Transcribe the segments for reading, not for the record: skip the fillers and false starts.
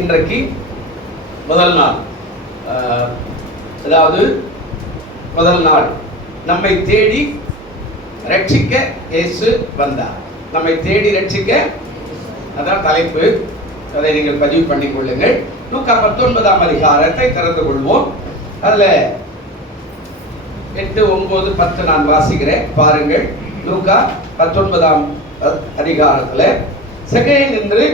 இன்றைக்கு முதல் நாள், அதாவது முதல் நாள் நம்மை தேடி ரட்சிக்க இயேசு வந்தார். நம்மை தேடி ரட்சிக்க, அதான் தலைப்பு. அதை நீங்கள் பதிவு பண்ணிக் கொள்ளுங்கள். லூக்கா 19ஆம் அதிகாரத்தை திறந்து கொள்வோம். அதுல 8, 9, 10 நான் வாசிக்கிறேன், பாருங்கள். லூக்கா 19ஆம் அதிகாரத்துல சகேயு நின்று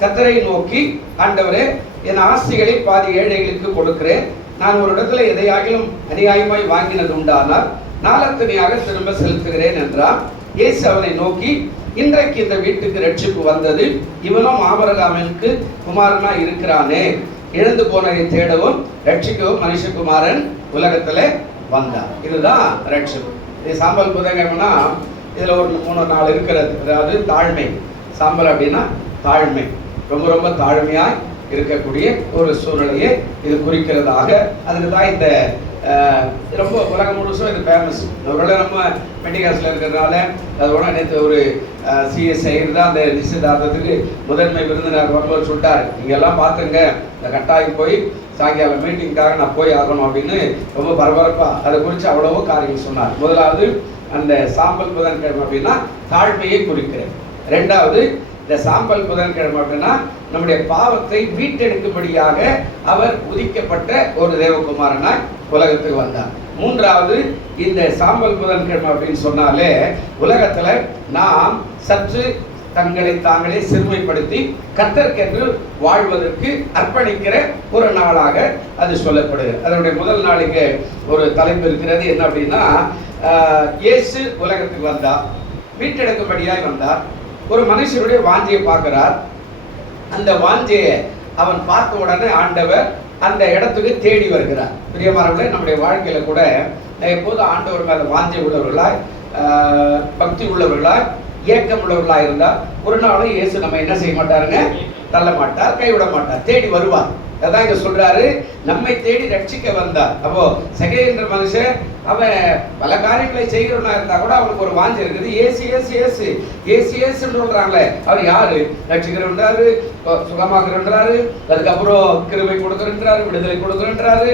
கர்த்தரை நோக்கி, ஆண்டவரே, என் ஆஸ்திகளை பாதி ஏழைகளுக்கு கொடுக்கிறேன். நான் ஒரு இடத்துல எதையாகிலும் அநியாயமாய் வாங்கினது உண்டானால் நாளத்தனையாக திரும்ப செலுத்துகிறேன் என்றான். இயேசு அவனை நோக்கி, இன்றைக்கு இந்த வீட்டுக்கு ரட்சிப்பு வந்தது, இவனும் ஆபிரகாமுக்கு குமாரனாய் இருக்கிறானே. இழந்து போனதை தேடவும் ரட்சிக்கவும் மனுஷகுமாரன் உலகத்துல வந்தார். இதுதான் ரட்சிப்பு. இது சாம்பல் புதங்கம்னா இதுல ஒரு 3-4 இருக்கிறது. அதாவது தாழ்மை. சாம்பல் அப்படின்னா தாழ்மை, ரொம்ப ரொம்ப தாழ்மையாய் இருக்கக்கூடிய ஒரு சூழ்நிலையை இது குறிக்கிறதாக. அதுக்கு தான் இந்த ரொம்ப உலகம் முழுசும் இது ஃபேமஸ். ஒருவேளை நம்ம மெண்டிகாஸில் இருக்கிறதுனால அதோட நேற்று ஒரு சிஎஸ்ஐ தான் அந்த நிச்சயதார்த்தத்துக்கு முதன்மை விருந்தினர் வரும்போது சொல்லிட்டாரு, நீங்கள் எல்லாம் பார்த்துங்க, இந்த கட்டாயம் போய் சாயங்காலம் மீட்டிங்காக நான் போய் ஆகணும் அப்படின்னு ரொம்ப பரபரப்பாக அதை குறித்து அவ்வளவோ காரியம் சொன்னார். முதலாவது அந்த சாம்பல் புதன்கிழமை அப்படின்னா தாழ்மையை குறிக்கிறேன். ரெண்டாவது இந்த சாம்பல் புதன்கிழமை அப்படின்னா நம்முடைய பாவத்தை மீட்டெடுக்கும்படியாக அவர் உதிக்கப்பட்ட ஒரு தேவகுமாரனாய் உலகத்துக்கு வந்தார். மூன்றாவது இந்த சாம்பல் புதன்கிழமை அப்படின்னு சொன்னாலே உலகத்துல நாம் சற்று தங்களை தாங்களே சிறுமைப்படுத்தி கர்த்தருக்கென்று வாழ்வதற்கு அர்ப்பணிக்கிற ஒரு நாளாக அது சொல்லப்படுகிறது. அதனுடைய முதல் நாளுக்கு ஒரு தலைப்பு இருக்கிறது. என்ன அப்படின்னா, இயேசு உலகத்துக்கு வந்தார், மீட்டெடுக்கும்படியாய் வந்தார். ஒரு மனுஷனுடைய வாஞ்சையை பார்க்கிறார். அந்த வாஞ்சையை அவன் பார்த்த உடனே ஆண்டவர் அந்த இடத்துக்கு தேடி வருகிறார். பிரியமானவர்களே, நம்முடைய வாழ்க்கையில கூட எப்போது ஆண்டவர் மேல வாஞ்சை உள்ளவர்களாய், பக்தி உள்ளவர்களாய், ஏக்கம் உள்ளவர்களாக இருந்தால் ஒரு நாளும் இயேசு நம்ம என்ன செய்ய மாட்டாருங்க, தள்ள மாட்டார், கைவிட மாட்டார், தேடி வருவார். அதான் இங்க சொல்றாரு, நம்மை தேடி ரட்சிக்க வந்தார். அப்போ சகேயு என்ற மனுஷன் அவன் பல காரியங்களை செய்கிறவனா இருந்தா கூட அவனுக்கு ஒரு வாஞ்சை இருக்குது. ஏசு ஏசு ஏசு ஏசு ஏசுன்னு சொல்றாங்களே, அவர் யாரு? ரட்சிக்கிறன்றாரு, சுகமாக்குறாரு, அதுக்கப்புறம் கிருபை கொடுக்குறாரு, விடுதலை கொடுக்குறாரு,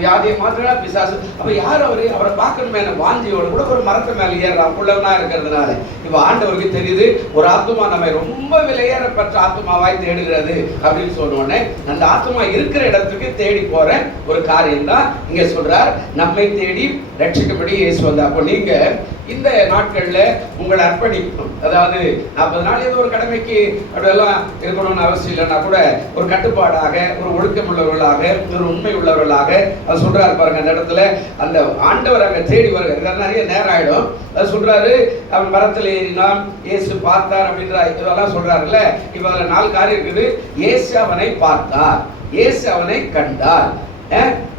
வியாதியை மாத்துறாரு, பிசாசு. அப்ப யார் அவரு? அவரை பார்க்கணுமே வாஞ்சியோடு கூட ஒரு மரத்து மேல ஏறான் உள்ளவனா இருக்கிறதுனால. இப்ப ஆண்டவருக்கு தெரியுது, ஒரு ஆத்துமா நம்ம ரொம்ப விலையேறப்பட்ட ஆத்துமாவாய் தேடுகிறது அப்படின்னு சொன்னோடனே அந்த ஆத்துமா இருக்கிற இடத்துக்கு தேடி போற ஒரு காரியம் தான் இங்க சொல்றார். நம்மை தேடி ரட்சிக்கப்படி இயேசு வந்தார். அப்போ நீங்க இந்த நாட்கள்ல உங்களை அர்ப்பணிக்கணும். அதாவது 40 நாள் ஏதோ ஒரு கடமைக்கு அப்படியெல்லாம் இருக்கணும்னு அவசியம் இல்லைன்னா கூட ஒரு கட்டுப்பாடாக, ஒரு ஒழுக்கம் உள்ளவர்களாக, ஒரு உண்மை உள்ளவர்களாக அது சொல்றாரு பாருங்க. அந்த இடத்துல அந்த ஆண்டவர் அங்க தேடி வருகிறார். நிறைய நேரம் ஆயிடும். அது சொல்றாரு, அவன் மரத்தில் ஏறினான், இயேசு பார்த்தார் அப்படின்ற இதெல்லாம் சொல்றாருல்ல. இப்ப அதுல 4 காரியம் இருக்குது. இயேசு அவனை பார்த்தார், இயேசு அவனை கண்டார்.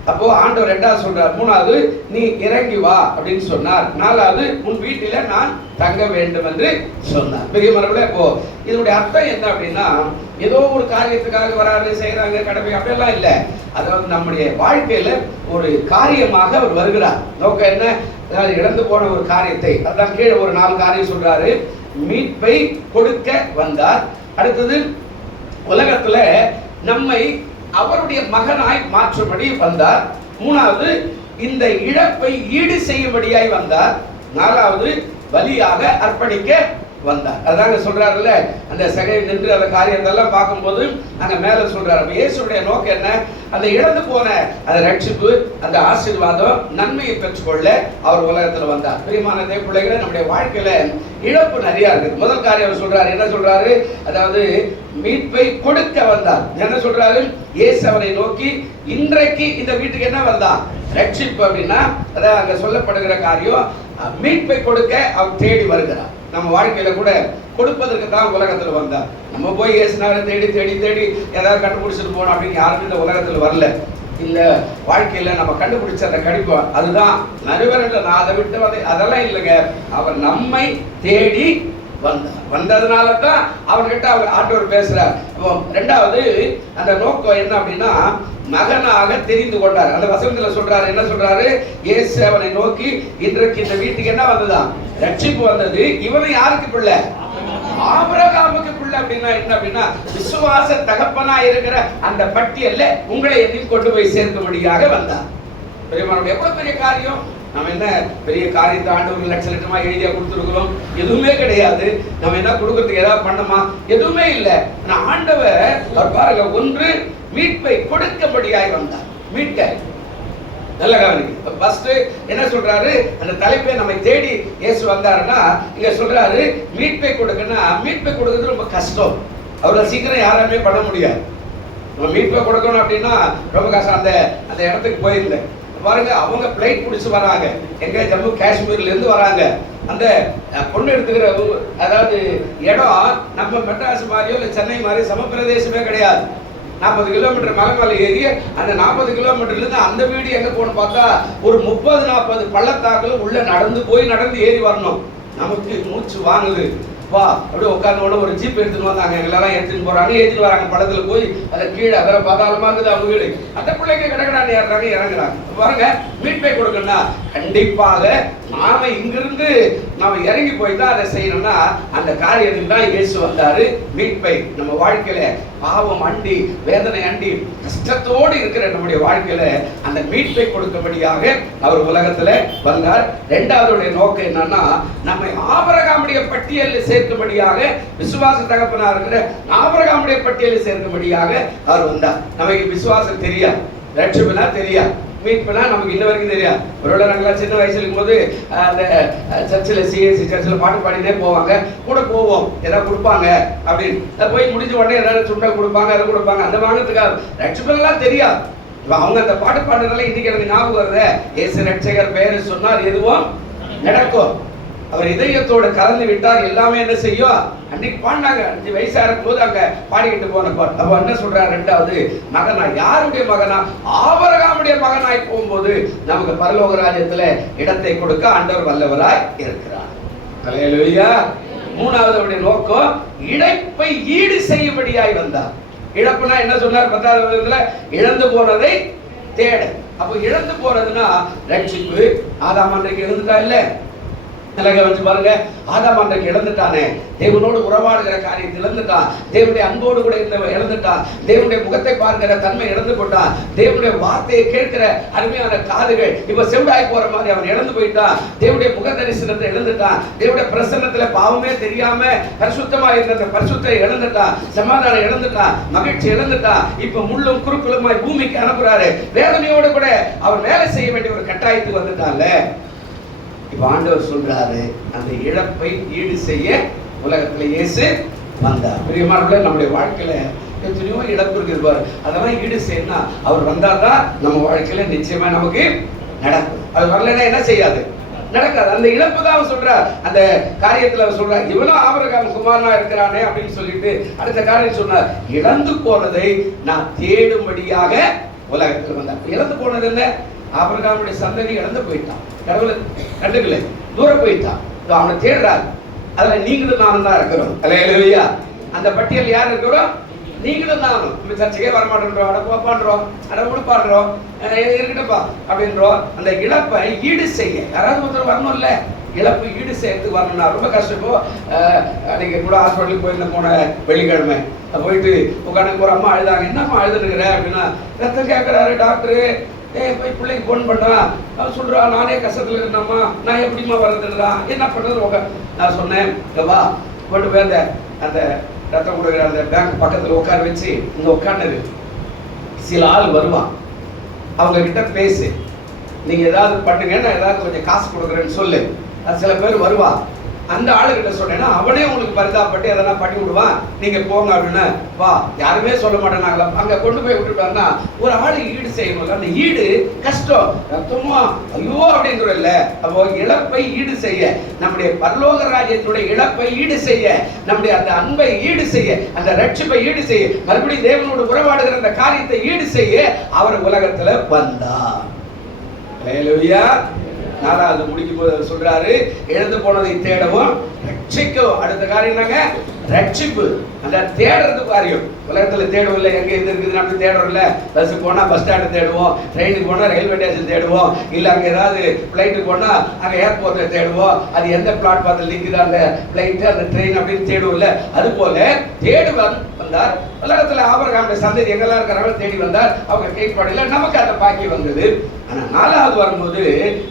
அப்போ ஆண்டவர் 2வது சொல்றார். 3வது நீ இறங்கி வா அப்படின்னு சொன்னார். 4வது உன் வீட்டில நான் தங்க வேண்டும் என்று சொன்னார். பெரிய மரபுல இப்போ இதனுடைய அர்த்தம் என்ன அப்படின்னா, ஏதோ ஒரு காரியத்துக்காக வராது செய்யறாங்க கடமை அப்படியெல்லாம் இல்லை. அதாவது நம்முடைய வாழ்க்கையில ஒரு காரியமாக அவர் வருகிறார். நோக்கம் என்ன? அதாவது இழந்து போன ஒரு காரியத்தை, அதான் கீழே ஒரு 4 காரியம் சொல்றாரு. மீட்பை கொடுக்க வந்தார். அடுத்தது உலகத்துல நம்மை அவருடைய மகனாய் மாற்றும்படி வந்தார். 3வது இந்த இழப்பை ஈடு செய்யும்படியாய் வந்தார். 4வது பலியாக அர்ப்பணிக்க வந்தார். அதாங்க சொல்றாருல்ல, அந்த சகேயு நின்று அந்த காரியத்தெல்லாம் பார்க்கும்போது அங்க மேல சொல்றாரு. இயேசுடைய நோக்கம் என்ன? அந்த இழந்து போன அந்த ரட்சிப்பு, அந்த ஆசீர்வாதம், நன்மையை பெற்றுக்கொள்ள அவர் உலகத்துல வந்தார். பிரியமான தேவ பிள்ளைகளே, நம்முடைய வாழ்க்கையில இழப்பு நிறைய இருக்குது. முதல் காரியம் அவர் சொல்றாரு. என்ன சொல்றாரு? அதாவது மீட்பை கொடுக்க வந்தார். என்ன சொல்றாரு? இயேசு அவரை நோக்கி, இன்றைக்கு இந்த வீட்டுக்கு என்ன வந்தார்? ரட்சிப்பு. அப்படின்னா அதான் அங்க சொல்லப்படுகிற காரியம், மீட்பை கொடுக்க அவர் தேடி வருகிறார். நம்ம வாழ்க்கையில கூட கொடுப்பதற்கு தான் உலகத்துல வந்தார். நம்ம போய் இயேசுனாரை தேடி தேடி தேடி ஏதாவது கண்டுபிடிச்சிட்டு போனோம் அப்படின்னு யாருமே இந்த உலகத்துல வரல. இந்த வாழ்க்கையில நம்ம கண்டுபிடிச்ச அந்த கடிப்பு, அதுதான் நடுவர்கள். நான் அதை விட்டு வந்து அதெல்லாம் இல்லைங்க. அவர் நம்மை தேடி வந்ததுனால தான் அவர்கிட்ட அவர் ஆண்டவர் பேசுறார். 2வது அந்த நோக்கம் என்ன அப்படின்னா, மகனாக தெரிந்து கொண்டார். அந்த வசனத்துல சொல்றாரு. என்ன சொல்றாரு? இயேசு அவனை நோக்கி, இன்றைக்கு இந்த வீட்டுக்கு என்ன வந்ததா? ரட்சிப்பு வந்தது. இவனை யாருக்கு பிள்ளை? ஆபிரகாமுக்கு பிள்ளை அப்படின்னா என்ன அப்படின்னா விசுவாச தகப்பனா இருக்கிற அந்த பட்டியல்ல உங்களை எதையும் கொண்டு போய் சேர்க்கும்படியாக வந்தார். பெரியமானவர்களே, எவ்வளவு பெரிய காரியம்! நம்ம என்ன பெரிய காரியத்தை ஆண்டவர்கள் லட்ச லட்சமா எழுதியா கொடுத்துருக்கிறோம்? எதுவுமே கிடையாது. நம்ம என்ன கொடுக்கறதுக்கு ஏதாவது பண்ணமா? எதுவுமே இல்லை. ஆண்டவர் பாருங்க, ஒன்று மீட்பை கொடுக்கபடியாய் வந்தார். மீட்க நல்ல கவனிக்க. ஃபர்ஸ்ட் என்ன சொல்றாரு? அந்த தலைப்பை நம்மை தேடி இயேசு வந்தாருன்னா இங்க சொல்றாரு மீட்பை கொடுக்கணும்னா, மீட்பை கொடுக்கிறது ரொம்ப கஷ்டம். அவ்வளவு சீக்கிரம் யாருமே பண்ண முடியாது. நம்ம மீட்பை கொடுக்கணும் அப்படின்னா ரொம்ப கஷ்டம். அந்த இடத்துக்கு போயிருந்தேன் பாருங்க, அவங்க பிளைட் பிடிச்சு வராங்க. எங்க ஜம்மு காஷ்மீர்ல இருந்து வராங்க. அந்த பொண்ணு எடுத்துக்கிற அதாவது இடம் நம்ம மெட்ராஸ் மாதிரியோ இல்லை சென்னை மாதிரி சமப்பிரதேசமே கிடையாது. 40 கிலோமீட்டர் மலை மேலே ஏறி அந்த 40 கிலோமீட்டர்ல இருந்து அந்த வீடு எங்க போகணும் பார்த்தா ஒரு 30-40 பள்ளத்தாக்குல உள்ள நடந்து ஏறி வரணும். நமக்கு மூச்சு வாங்குது. வா அப்படியே உட்கார்ந்து ஒரு ஜீப் எடுத்துட்டு வந்தாங்க. எங்களெல்லாம் எடுத்துட்டு போறாங்க, ஏற்றிட்டு வராங்க. படத்துல போய் அதை கீழே அதில் பாதாளமா இருக்குது அவங்க வீடு. அந்த பிள்ளைங்க கிடக்கிறாங்க, ஏறுறாங்க, இறங்குறாங்க. பாருங்க, மீட்பை கொடுக்கணும்னா கண்டிப்பாக நாம இங்கிருந்து நாம இறங்கி போய் தான் அதை செய்யணும்னா அந்த காரியத்துக்கு தான் இயேசு வந்தாரு. மீட்பை நம்ம வாழ்க்கையில பாவம் அண்டி வேதனை அண்டி கஷ்டத்தோடு இருக்கிற நம்முடைய வாழ்க்கையில அந்த மீட்பை கொடுக்கும்படியாக அவர் உலகத்துல வந்தார். இரண்டாவதுடைய நோக்கம் என்னன்னா, நம்மை ஆபிரகாமுடைய பட்டியலில் சேர்க்கும்படியாக, விசுவாச தகப்பனா இருக்கிற ஆபிரகாமுடைய பட்டியலில் சேர்க்கும்படியாக அவர் வந்தார். நமக்கு விசுவாசம் தெரியாது, ரட்சிப்புனா தெரியாது, மீட்புனா நமக்கு இன்ன வரைக்கும் தெரியாது. ஒருவேளை நாங்களாம் சின்ன வயசுல இருக்கும்போது அந்த சர்ச்சில் சிஎஸ்சி சர்ச்சில் பாட்டு பாடினே போவாங்க, கூட போவோம், ஏதாவது கொடுப்பாங்க அப்படின்னு. போய் முடிஞ்ச உடனே ஏதாவது சுண்டல் கொடுப்பாங்க, அதை கொடுப்பாங்க. அந்த வாங்கறதுக்காக ரட்சிப்பெல்லாம் தெரியாது. அவங்க அந்த பாட்டு பாடுறதுனால இன்னைக்கு எனக்கு ஞாபகம் வருது, இயேசு ரட்சகர் பெயரை சொன்னார் எதுவும் நடக்கும். அவர் இதயத்தோடு கலந்து விட்டார், எல்லாமே என்ன செய்யும். அன்னைக்கு பாடினாங்க. 5 வயசா இருக்கும் போது அங்க பாடிக்கிட்டு போன பாட்டு. அப்ப என்ன சொல்றாரு? ரெண்டாவது மகனா, யாருடைய மகனா? ஆபிரகாமுடைய மகனாய் போகும்போது நமக்கு பரலோக ராஜ்யத்துல இடத்தை கொடுக்க ஆண்டவர் வல்லவராய் இருக்கிறார். அல்லேலூயா. மூணாவது அவருடைய நோக்கம் இழப்பை ஈடு செய்யும்படியாய் வந்தார். இழப்புனா என்ன சொன்னார்? 10வது வசனத்துல இழந்து போனதை தேட. அப்ப இழந்து போறதுன்னா ரட்சிப்பு. ஆதாம் அன்றைக்கு இழந்துட்டா இல்ல, வந்து பாருங்க, ஆதாம் அன்றைக்கு இழந்துட்டானே, தேவனோடு உறவாடுகிற காரியத்தை இழந்துட்டான், தேவனுடைய அன்போடு கூட இழந்துட்டான், தேவனுடைய முகத்தை பார்க்கிற தன்மை இழந்து போட்டான், தேவனுடைய வார்த்தையை கேட்கிற அருமையான காதுகள் இப்ப செவிடாய் போற மாதிரி அவன் இழந்து போயிட்டான், தேவனுடைய முக தரிசனத்தை இழந்துட்டான், தேவனுடைய பிரசன்னத்துல பாவமே தெரியாம பரிசுத்தமா இருந்த பரிசுத்தை இழந்துட்டான், சமாதானம் இழந்துட்டான், மகிழ்ச்சி இழந்துட்டான். இப்ப முள்ளும் குறுக்குளுமாய் பூமிக்கு அனுப்புறாரு. வேதனையோடு கூட அவர் வேலை செய்ய வேண்டிய ஒரு கட்டாயத்துக்கு வந்துட்டான்ல. இப்ப ஆண்டவர் சொல்றாரு, அந்த இழப்பை ஈடு செய்ய உலகத்துல இயேசு வந்தார். பிரியமானவர்களே, நம்முடைய வாழ்க்கையில எத்தனையோ இழப்பு இருப்பார். அதெல்லாம் ஈடு செய்யணும்னா அவர் வந்தாதான் நம்ம வாழ்க்கையில நிச்சயமா நமக்கு நடக்கும். அது வரலன்னா என்ன செய்யாது, நடக்காது. அந்த இழப்பு தான் அவர் சொல்றார். அந்த காரியத்துல அவர் சொல்றார், இவனும் ஆபிரகாம் குமாரனா இருக்கிறானே அப்படின்னு சொல்லிட்டு அடுத்த காரியம் சொன்னார், இழந்து போனதை நான் தேடும்படியாக உலகத்தில் வந்தார். இழந்து போனது என்ன? ஆபிரகாமுடைய சந்ததி இழந்து போயிட்டான், கடவுளை கண்டுக்கல, தூரம் போயிட்டான். அவனை தேடுறாரு. அதுல நீங்களும் நானும் தான் இருக்கிறோம். அல்லேலூயா. அந்த பட்டியல் யார் இருக்கிறோம்? நீங்களும் நானும். நம்ம சர்ச்சைக்கே வரமாட்டேன்றோம், அட போப்பான்றோம், அட உடுப்பாடுறோம், இருக்கட்டும்பா அப்படின்றோம். அந்த இழப்பை ஈடு செய்ய யாராவது ஒருத்தர் வரணும் இல்ல. இழப்பு ஈடு செய்யறதுக்கு வரணும்னா ரொம்ப கஷ்டம். இப்போ அன்னைக்கு கூட ஹாஸ்பிட்டலுக்கு போயிருந்த போன வெள்ளிக்கிழமை போயிட்டு உட்காந்து ஒரு அம்மா அழுதாங்க. என்னம்மா அழுதுனுக்குற அப்படின்னா, ரத்தம் கேட்கிறாரு டாக்டரு. போய் பிள்ளைக்கு ஃபோன் பண்ணா, அவன் சொல்றா, நானே கஷ்டத்துல இருந்தேம்மா, நான் எப்படிமா வர்றதுன்றா, என்ன பண்றது? நான் சொன்னேன், வா கொண்டு போய் அந்த ரத்தம் கொடுக்குற அந்த பேங்க் பக்கத்துல உட்கார வச்சு இங்க உட்காந்து சில ஆள் வருவான், அவங்க கிட்ட பேசு, நீங்க ஏதாவது பண்ணுங்க, நான் ஏதாவது கொஞ்சம் காசு கொடுக்குறேன்னு சொல்லு. அது சில பேர் வருவான். அந்த ஆளுகிட்ட சொன்னேன்னா அவனே உங்களுக்கு பரிதாபப்பட்டு எதனா பண்ணி விடுவான், நீங்க போங்க அப்படின்னு. வா, யாருமே சொல்ல மாட்டேனாங்களா? அங்க கொண்டு போய் விட்டுட்டாருன்னா ஒரு ஆளு ஈடு செய்யணும். அந்த ஈடு கஷ்டம், ரத்தமா ஐயோ அப்படின்ற இல்ல. அப்போ இழப்பை ஈடு செய்ய, நம்முடைய பரலோக ராஜ்யத்துடைய இழப்பை ஈடு செய்ய, நம்முடைய அந்த அன்பை ஈடு செய்ய, அந்த ரட்சிப்பை ஈடு செய்ய, மறுபடியும் தேவனோடு உறவாடுகிற அந்த காரியத்தை ஈடு செய்ய அவர் உலகத்துல வந்தார். அல்லேலூயா. 4வது முடிக்கும் போது சொல்றாரு, இழந்து போனதை தேடவும் ரட்சிக்கவும். அடுத்த காரியம் என்னங்க? ரட்சிப்பு. அந்த தேடுறது காரியம். உலகத்துல தேடுவோம் இல்லை, எங்க எது இருக்குதுன்னு அப்படி தேடுறோம் இல்லை. பஸ் போனா பஸ் ஸ்டாண்டு தேடுவோம், ட்ரெயினுக்கு போனா ரயில்வே ஸ்டேஷன் தேடுவோம், இல்ல அங்க ஏதாவது பிளைட்டுக்கு போனா அங்க ஏர்போர்ட்ல தேடுவோம், அது எந்த பிளாட்பார்த்தில் நிற்குது அந்த பிளைட் அந்த ட்ரெயின் அப்படின்னு தேடுவோம்ல. அது போல தேடு வந்தார். உலகத்துல ஆபிரகாமுடைய சந்ததி எங்கெல்லாம் இருக்கிறாங்க தேடி வந்தார். அவங்க கேட்பாடியில் நமக்கு அந்த பாக்கி வந்தது. ஆனா 4வது வரும்போது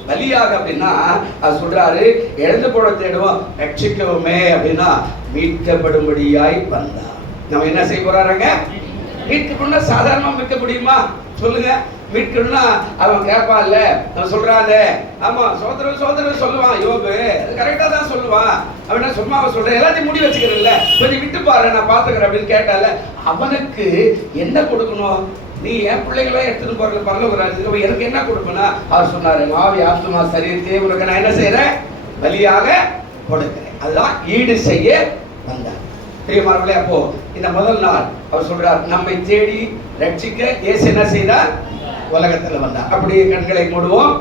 பலியாக அப்படின்னா அது சொல்றாரு, எழுந்து போட தேடுவோம், ரட்சிக்கவுமே அப்படின்னா மீட்கப்படும்படியாய் வந்தார். நம்ம என்ன செய்ய போறாங்க? மீட்கணும்னா சாதாரணமா மீட்க முடியுமா சொல்லுங்க? மீட்கணும்னா அவன் கேட்பான் இல்ல, நான் சொல்றாங்க ஆமா சோதரன் சோதரன் சொல்லுவான். யோபு கரெக்டா தான் சொல்லுவான். அவன் சும்மா அவன் சொல்றேன் எல்லாத்தையும் முடி வச்சுக்கிறேன்ல, கொஞ்சம் விட்டு பாரு நான் பாத்துக்கிறேன் அப்படின்னு கேட்டால அவனுக்கு என்ன கொடுக்கணும்? நீ என் பிள்ளைகளை எடுத்துட்டு போறது பரலோகராஜ்யத்துக்கு எனக்கு என்ன கொடுக்கணும்? அவர் சொன்னாரு, ஆவி ஆத்மா சரீரத்தையே உனக்கு நான் என்ன செய்யறேன்? பலியாக கொடுக்கிறேன். அதுதான் ஈடு செய்ய வந்தார். பிரியமானவர்களே, அப்போ இந்த முதல் நாள் அவர் சொல்றார், நம்மை தேடி ரட்சிக்க இயேசு என்ன செய்தார்? உலகத்துல வந்தார். அப்படியே கண்களை மூடுவோம்.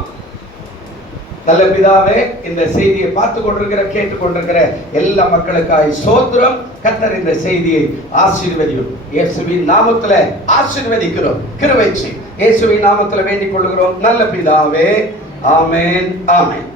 நல்ல பிதாவே, இந்த செய்தியை பார்த்து கொண்டிருக்கிற கேட்டுக் கொண்டிருக்கிற எல்லா மக்களுக்காய் ஸ்தோத்திரம். கர்த்தர் இந்த செய்தியை ஆசீர்வதியும். இயேசுவின் நாமத்துல ஆசீர்வதிக்கிறோம். கிருபை செய். இயேசுவின் நாமத்துல வேண்டிக் கொள்கிறோம் நல்ல பிதாவே. ஆமென், ஆமென்.